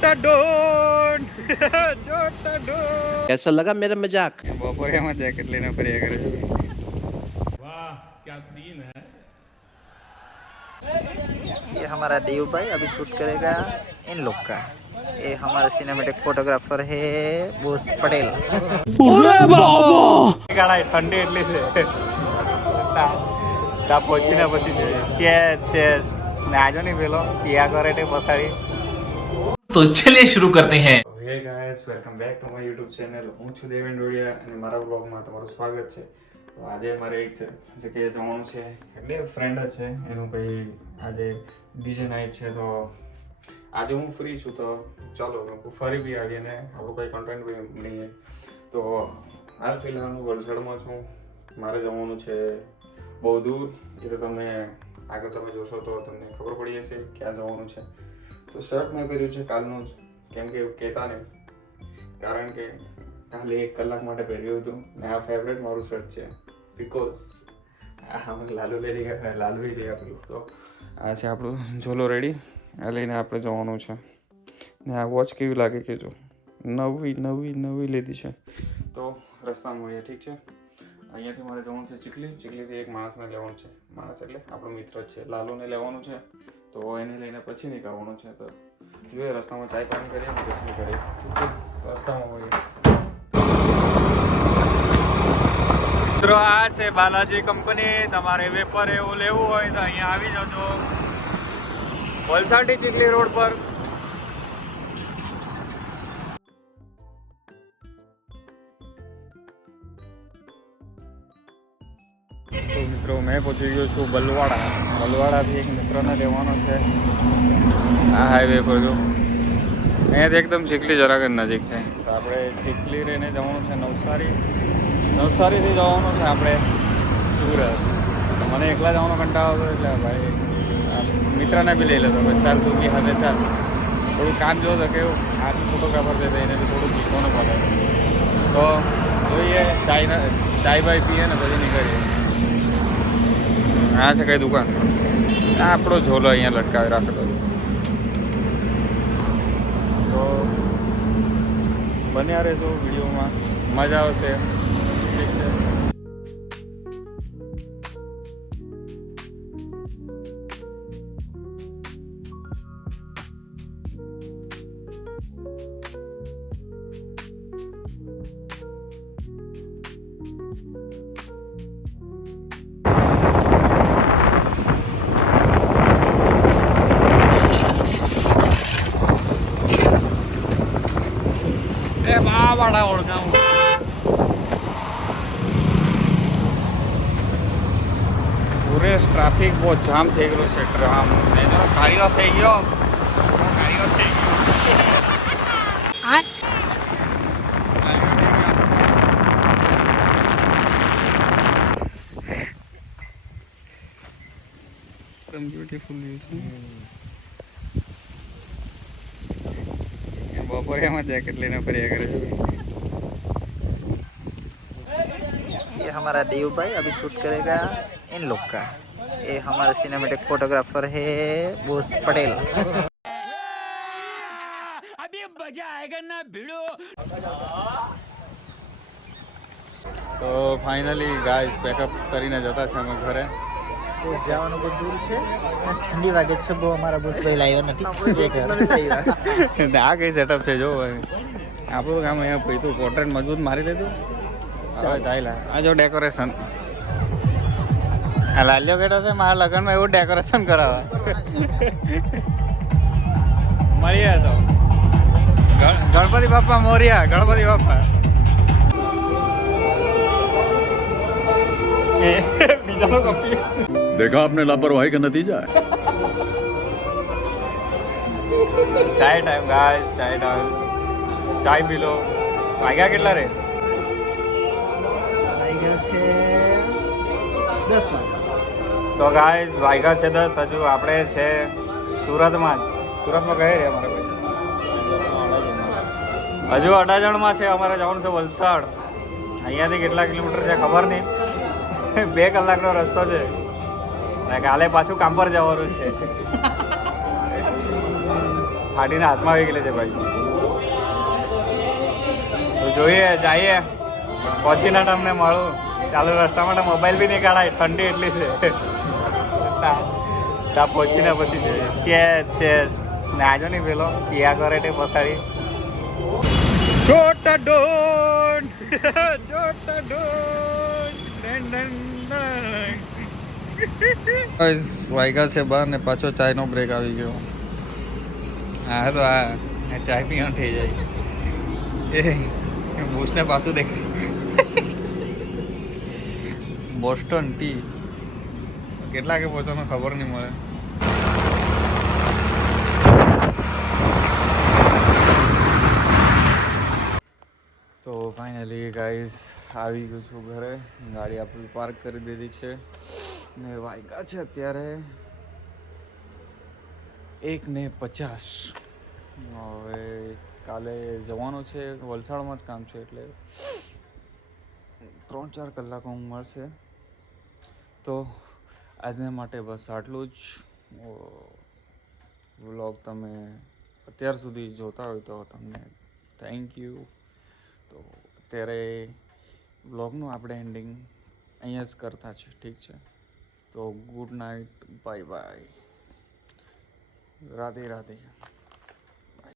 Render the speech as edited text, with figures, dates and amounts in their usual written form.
छोटा डॉन छोटा डॉन कैसा लगा मेरा मजाक? બપોરે એમાં જેકેટ લઈને ફર્યા કરે છે. वाह क्या सीन है. ये हमारा देव भाई अभी शूट करेगा इन लोग का. ये हमारा सिनेमेटिक फोटोग्राफर है बोस पटेल. ગાળા ઠંડી એટલી છે તા પહોંચીને પછી ચેસ ને આજો નહીં પેલો પિયા કરે તે પસાડી. तो चलिए शुरू करते हैं. હે guys welcome back to my YouTube channel. હું છું દેવેન ડોડિયા અને મારા વ્લોગમાં તમારું સ્વાગત છે. તો આજે મારે એક જગ્યાએ જવાનું છે, એટલે ફ્રેન્ડ જ છે એનું ભાઈ. આજે બીજે નાઇટ છે તો આજે હું ફ્રી છું, તો ચાલો ફરી બી આવીએ ને આપણું કંઈ કન્ટેન્ટ બી લઈએ. તો હાલ ફિલહાલ હું વલસાડમાં છું. મારે જવાનું છે બહુ દૂર, એ તો તમે આગળ તમે જોશો તો તમને ખબર પડી જશે ક્યાં જવાનું છે. તો શર્ટ મેં પહેર્યું છે કાલનું જ, કેમ કે કહેતા નહીં, કારણ કે કાલે 1 કલાક માટે પહેર્યું હતું ને આ ફેવરેટ મારું શર્ટ છે. બિકોઝ લાલુ લઈ લઈ આપેલું. તો આ છે આપણું ઝોલો રેડી, આ લઈને આપણે જવાનું છે. ને આ વોચ કેવી લાગે કે જો નવી લીધી છે. તો રસ્તામાં મળીએ, ઠીક છે. અહીંયાથી મારે જવાનું છે ચીખલીથી એક માણસને લેવાનું છે. માણસ એટલે આપણો મિત્ર જ છે, લાલુને લેવાનું છે. તો એને લઈને પછી નીકળવાનું છે. તો જોઈએ રસ્તામાં ચાય પાણી કરીએ ને પછી નીકળીએ. રસ્તામાં મળીએ. મિત્રો આ છે બાલાજી કંપની. તમારે વેપર એવું લેવું હોય તો અહીંયા આવી જજો, વલસાડથી ચીખલી રોડ પર. તો મિત્રો મેં પહોંચી ગયો છું બલવાડાથી એક મિત્રને લેવાનો છે. આ હાઈવે પર જો અહીંયાથી એકદમ ચીખલી જરાક જ નજીક છે. તો આપણે ચીખલી રહીને જવાનું છે નવસારીથી જવાનું છે આપણે સુરત. તો મને એકલા જવાનો કંટાળો હતો, એટલે ભાઈ મિત્રને બી લઈ લેતો. ચાલ તું બી હવે ચાલ, થોડું કામ જો તો કેવું આ ફોટોગ્રાફર છે તો એને બી થોડું શીખવાનું પડે. તો જોઈએ ચાય બાય પીએ ને પછી નીકળીએ. આ છે કઈ દુકાન? આ આપણો ઝોલો અહીંયા લટકાવી રાખેલો. તો બન્યા રહેજો વિડીયોમાં, મજા આવશે. ઠીક છે. વાડા ઓળખાવું સુરેશ. ટ્રાફિક બહુ જામ થઈ ગયેલો છે. કારીગર થઈ ગયો. બ્યુટીફુલ બપોરે એમાં જેકેટ લઈને ફર્યા કરે છે. ये हमारा देव भाई अभी शूट करेगा इन लोग का. ये हमारा सिनेमेटिक फोटोग्राफर है बोस पटेल. अभी मजा आएगा ना भिड़ो. તો ફાઇનલી ગાઈસ પેકઅપ કરીને જતા છે અમે ઘરે. તો જવાનું બહુ દૂર છે અને ઠંડી વાગે છે બહુ. અમારા બોસ ભાઈ લાવ્યો નથી. આ કઈ સેટઅપ છે જો આપણું કામ અહીંયા પૈતું પોર્ટ્રેટ મજબૂત મારી લીધું. હવે ચાલ્યા. આ જો ડેકોરેશન, આ લાલ્યો બેઠો છે મારા લગ્નમાં, એવું ડેકોરેશન કરાવે. મળીએ તો ગણપતિ બાપા મોર્યા. ગણપતિ બાપા બીજાનો કપી. देखा आपने लापरवाही का नतीजा है. ચાય ટાઈમ ગાઈસ, ચાય ટાઈમ. ચાય પી લો. વાગ્યા કેટલા રે? વાગ્યા છે 10 વાગે. તો ગાઈસ વાગ્યા છે 10. હજુ આપણે છે સુરતમાં ગયે રે અમારે ભાઈ. હજુ અડાજણમાં છે. અમારે જવાનું છે વલસાડ. અહીંયાથી કેટલા કિલોમીટર છે ખબર નહીં. 2 કલાકનો રસ્તો છે. કાલે પાછું કામ પર જવાનું છે. ફાટીને હાથમાં આવી ગયેલી છે ભાઈ. તો જોઈએ જઈએ પહોંચીને તમને મળું. ચાલુ રસ્તા માટે મોબાઈલ બી નહીં કાઢાય, ઠંડી એટલી છે. ત્યાં પહોંચીને પછી જોઈએ છે ને આજો નહીં પેલો પિયા કરે તે પસાડી છોટા ડોન છોટા ડોન વાગ્યા છે બાર ને પાછો ચાયનો બ્રેક આવી ગયો. હા તો આ ચાય પીવાનું થઈ જાય એ બૂસને પાછું દેખાય. બોસ્ટન ટી કેટલા કે પહોંચવાનો ખબર નહીં મળે. તો ફાઇનલી ગાઈસ આવી ગયું છું ઘરે. ગાડી આપણી પાર્ક કરી દીધી છે ને વાગ્યા છે અત્યારે 1:50. હવે કાલે જવાનું છે, વલસાડમાં જ કામ છે એટલે 3-4 કલાક ઊંઘ મળશે. તો આજના માટે બસ આટલું જ. વ્લોગ તમે અત્યાર સુધી જોતા હોય તો તમને થેન્ક યુ. તો અત્યારે વ્લોગનું આપણે એન્ડિંગ અહીંયા જ કરતા છે, ઠીક છે? તો good night, bye bye, Radhe Radhe.